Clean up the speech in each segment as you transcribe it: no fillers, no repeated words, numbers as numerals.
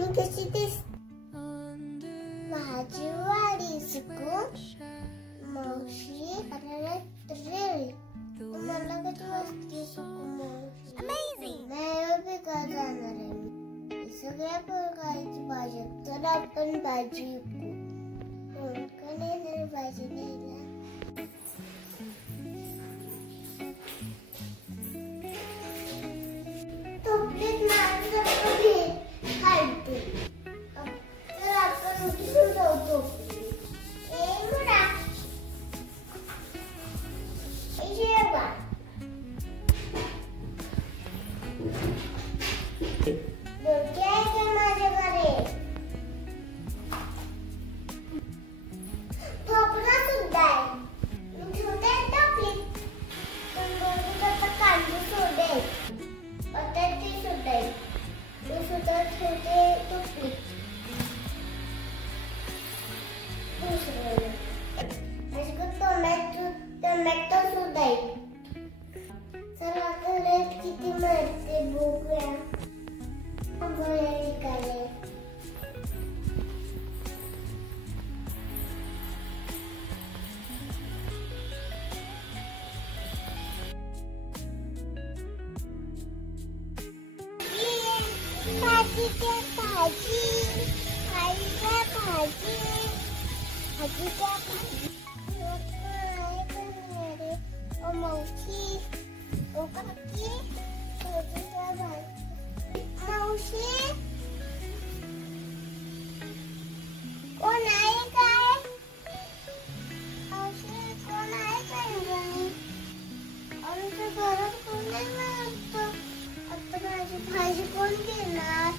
मी कशी दिसते? माझी वाडी शिकू मावशी रेल तुम्हाला कशी वाटते शिकू मावशी? नाही का जाणार आहे मी सगळ्या प्रकारची भाजी तर आपण भाजी विकू. कोण कोण येणार भाजी न्यायला? टोपलीत माझं कधी खालते तर आपण उचलून जाऊ. मुडा जेवा डोके आहे का माझ्याकडे? ठोपला सुद्धा आहे. मी ठेवते टोपलीत. पण आता कांदे सोडे बटाटे सुद्धा आहे. मी सुद्धा ठेवते टोपलीत. टोमॅटो सुद्धा आहे. चला आता रेट किती मिळते बघूया. भाजी मावशी मावशी कोण आहे काय? मावशी कोण आहे काय? आमच्या घरात कोण नाही. आता माझी भाजी कोण देणार?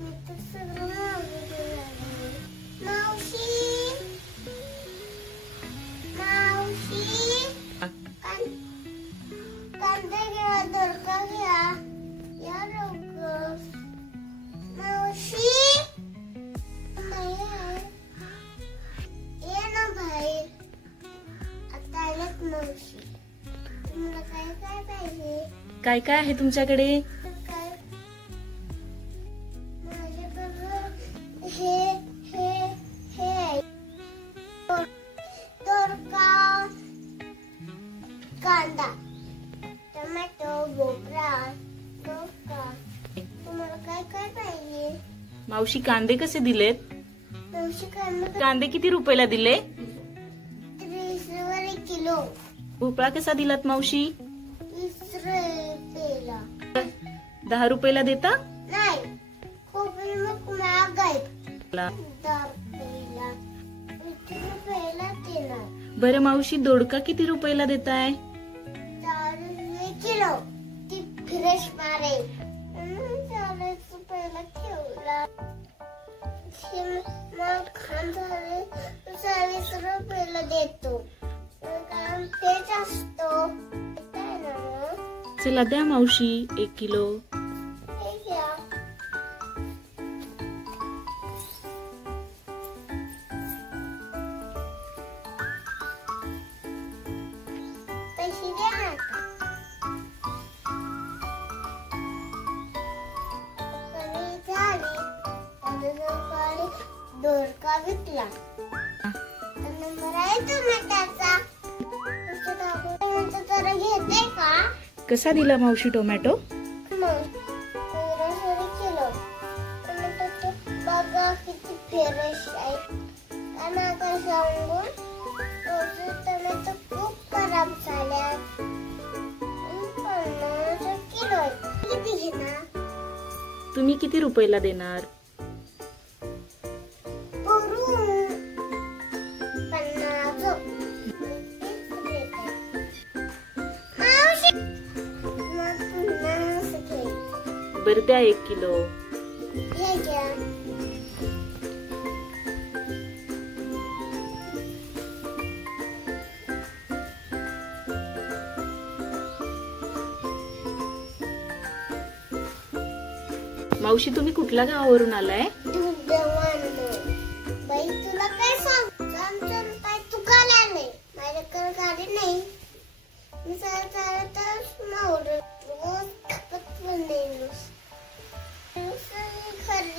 मी तर सगळं मावशी कांदा घ्या दोडका घ्या या लवकर. मावशी ये ना बाहेर. आता आल्यात मावशी. तुम्हाला काय काय पाहिजे? काय काय आहे तुमच्याकडे? माझ्याकडे हे दोडका कांदा टोमॅटो भोपळा दोडका. तुम्हाला काय काय पाहिजे? मावशी कांदे कसे दिलेत? मावशी कांदे किती रुपयाला दिले? 30 वर किलो. भोपळा कसा दिलात मावशी? 30 रुपयाला. 10 रुपयाला देता? नाही खूप मग महाग आहे. 10 रुपयाला 20 रुपयाला देणार. बरं मावशी दोडका किती रुपयाला देताय? 4 रुपये किलो. ती फ्रेश मारे 40 रुपयाला ठेवला. मग खान झाले 40 रुपयाला देतो. कारण फ्रेश असतो. चला द्या मावशी 1 किलो. पैसे द्या ना. दोडका विकला. नंबर आहे टोमॅटोचा. जरा घेते का? कसा दिला मावशी टोमॅटो? किलो. टोमॅटो बघा किती फ्रेश आहे. काय सांगू टोमॅटो खूप खराब झाल्या. 50 किलो. किती घेणार? तुम्ही किती रुपयाला देणार? बरं द्या 1 किलो. मावशी तुम्ही कुठल्या गावावरून आलाय? बाई तुला काय सांग? आमचं काय तुकाला नाही. माझ्याकडे गाडी नाही. मी खरेदी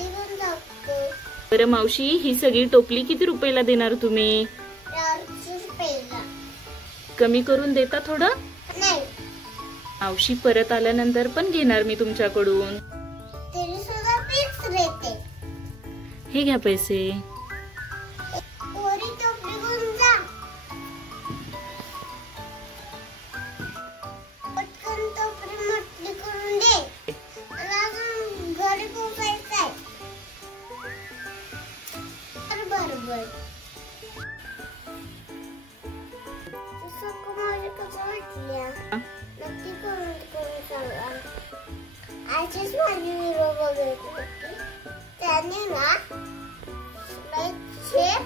बरं मावशी, ही सगळी टोपली किती रुपयाला देणार तुम्ही? 400 रुपयाला. कमी करून देता थोडं? नाही, मावशी परत आल्यानंतर पण घेणार मी तुमच्याकडून. तरी सुद्धा फिक्स रेट आहे. हे घ्या पैसे. पोरी टोपली घेऊन जा. पटकन टोपली मोठी करून दे. मला अजून घरी पोहोचायचं आहे. बरोबर. माझ्या कसं वाटल्या नक्की करून सांगा. आजच माझी व्हिडिओ बघायची होती. त्याने ना लाईक शेअर